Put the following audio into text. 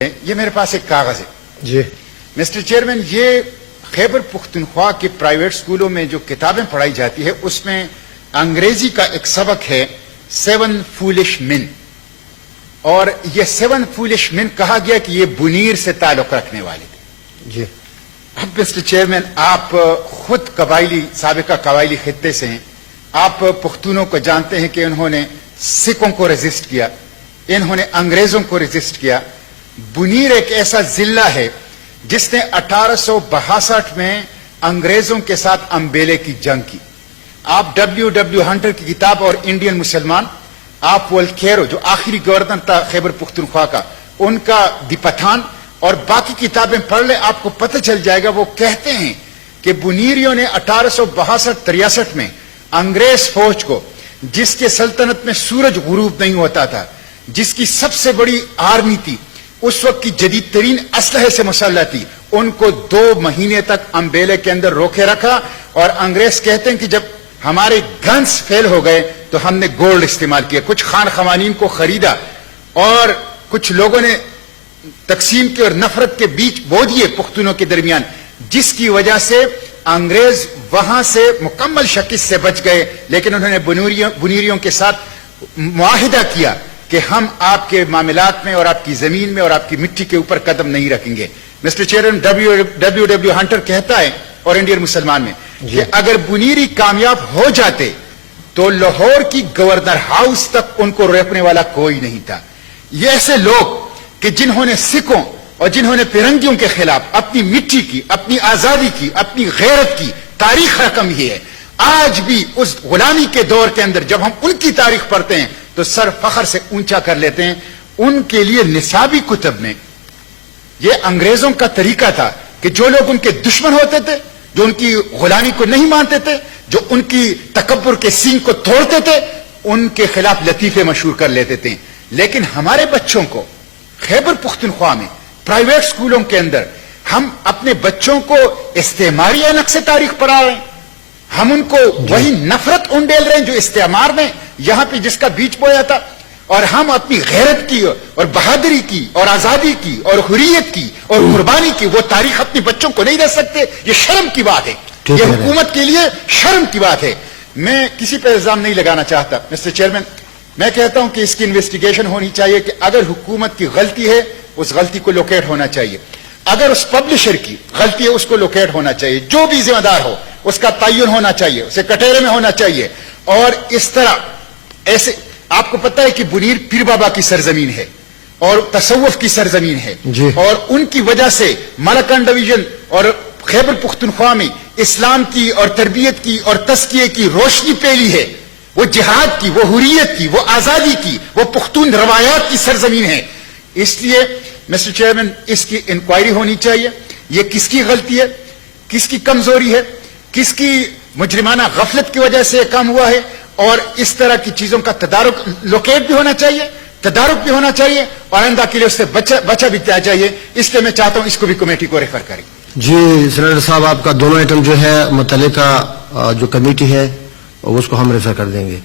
یہ میرے پاس ایک کاغذ ہے جی مسٹر چیئرمین، یہ خیبر پختونخوا کے پرائیویٹ اسکولوں میں جو کتابیں پڑھائی جاتی ہے اس میں انگریزی کا ایک سبق ہے 7 فولش men، اور یہ 7 فولش men کہا گیا کہ یہ بنیر سے تعلق رکھنے والے تھے۔ جی اب مسٹر چیئرمین، آپ خود سابقہ قبائلی خطے سے ہیں، آپ پختونوں کو جانتے ہیں کہ انہوں نے سکھوں کو ریزسٹ کیا، انہوں نے انگریزوں کو ریزسٹ کیا۔ بنیر ایک ایسا ضلع ہے جس نے 1862 میں انگریزوں کے ساتھ امبیلے کی جنگ کی۔ آپ ڈبلیو ہنٹر کی کتاب اور انڈین مسلمان، آپ والکیرو جو آخری گورنر تھا خیبر پختونخوا کا، ان کا دی پٹھان اور باقی کتابیں پڑھ لیں، آپ کو پتہ چل جائے گا۔ وہ کہتے ہیں کہ بنیریوں نے 1862-63 میں انگریز فوج کو، جس کے سلطنت میں سورج غروب نہیں ہوتا تھا، جس کی سب سے بڑی آرمی تھی، اس وقت کی جدید ترین اسلحے سے مسلح تھی، ان کو 2 مہینے تک امبیلے کے اندر روکے رکھا۔ اور انگریز کہتے ہیں کہ جب ہمارے گنز فیل ہو گئے تو ہم نے گولڈ استعمال کیا، کچھ خان خوانین کو خریدا اور کچھ لوگوں نے تقسیم کی اور نفرت کے بیچ بو دیے پختونوں کے درمیان، جس کی وجہ سے انگریز وہاں سے مکمل شکست سے بچ گئے۔ لیکن انہوں نے بنیریوں کے ساتھ معاہدہ کیا کہ ہم آپ کے معاملات میں اور آپ کی زمین میں اور آپ کی مٹی کے اوپر قدم نہیں رکھیں گے۔ مسٹر چیئرمین، ڈبلیو ہنٹر کہتا ہے اور انڈین مسلمان میں کہ اگر بنیری کامیاب ہو جاتے تو لاہور کی گورنر ہاؤس تک ان کو روکنے والا کوئی نہیں تھا۔ یہ ایسے لوگ کہ جنہوں نے سکھوں اور جنہوں نے فرنگیوں کے خلاف اپنی مٹی کی، اپنی آزادی کی، اپنی غیرت کی تاریخ رقم ہی ہے۔ آج بھی اس غلامی کے دور کے اندر جب ہم ان کی تاریخ پڑھتے ہیں تو سر فخر سے اونچا کر لیتے ہیں۔ ان کے لیے نصابی کتب میں یہ انگریزوں کا طریقہ تھا کہ جو لوگ ان کے دشمن ہوتے تھے، جو ان کی غلامی کو نہیں مانتے تھے، جو ان کی تکبر کے سینگ کو توڑتے تھے، ان کے خلاف لطیفے مشہور کر لیتے تھے۔ لیکن ہمارے بچوں کو خیبر پختونخوا میں پرائیویٹ اسکولوں کے اندر ہم اپنے بچوں کو استعماری اینک سے تاریخ پڑھا رہے ہیں، ہم ان کو وہی نفرت انڈیل رہے ہیں جو استعمار نے یہاں پہ جس کا بیج بویا تھا، اور ہم اپنی غیرت کی اور بہادری کی اور آزادی کی اور حریت کی اور قربانی کی وہ تاریخ اپنے بچوں کو نہیں دے سکتے۔ یہ شرم کی بات ہے، یہ حکومت کے لیے شرم کی بات ہے۔ میں کسی پہ الزام نہیں لگانا چاہتا مسٹر چیئرمین، میں کہتا ہوں کہ اس کی انویسٹیگیشن ہونی چاہیے کہ اگر حکومت کی غلطی ہے اس غلطی کو لوکیٹ ہونا چاہیے، اگر اس پبلشر کی غلطی ہے اس کو لوکیٹ ہونا چاہیے، جو بھی ذمہ دار ہو اس کا تعین ہونا چاہیے، اسے کٹہرے میں ہونا چاہیے۔ اور اس طرح ایسے آپ کو پتہ ہے کہ بنیر پیر بابا کی سرزمین ہے اور تصوف کی سرزمین ہے، اور ان کی وجہ سے ملکان ڈویژن اور خیبر پختونخوا میں اسلام کی اور تربیت کی اور تزکیے کی روشنی پھیلی ہے۔ وہ جہاد کی، وہ حریت کی، وہ آزادی کی، وہ پختون روایات کی سرزمین ہے۔ اس لیے مسٹر چیئرمین، اس کی انکوائری ہونی چاہیے، یہ کس کی غلطی ہے، کس کی کمزوری ہے، کس کی مجرمانہ غفلت کی وجہ سے یہ کام ہوا ہے، اور اس طرح کی چیزوں کا تدارک لوکیٹ بھی ہونا چاہیے، تدارک بھی ہونا چاہیے، اور آئندہ کے لیے اس سے بچا بھی جانا چاہیے۔ اس لیے میں چاہتا ہوں اس کو بھی کمیٹی کو ریفر کریں۔ جی سینیٹر صاحب، آپ کا دونوں آئٹم جو ہے متعلقہ جو کمیٹی ہے اس کو ہم ریفر کر دیں گے۔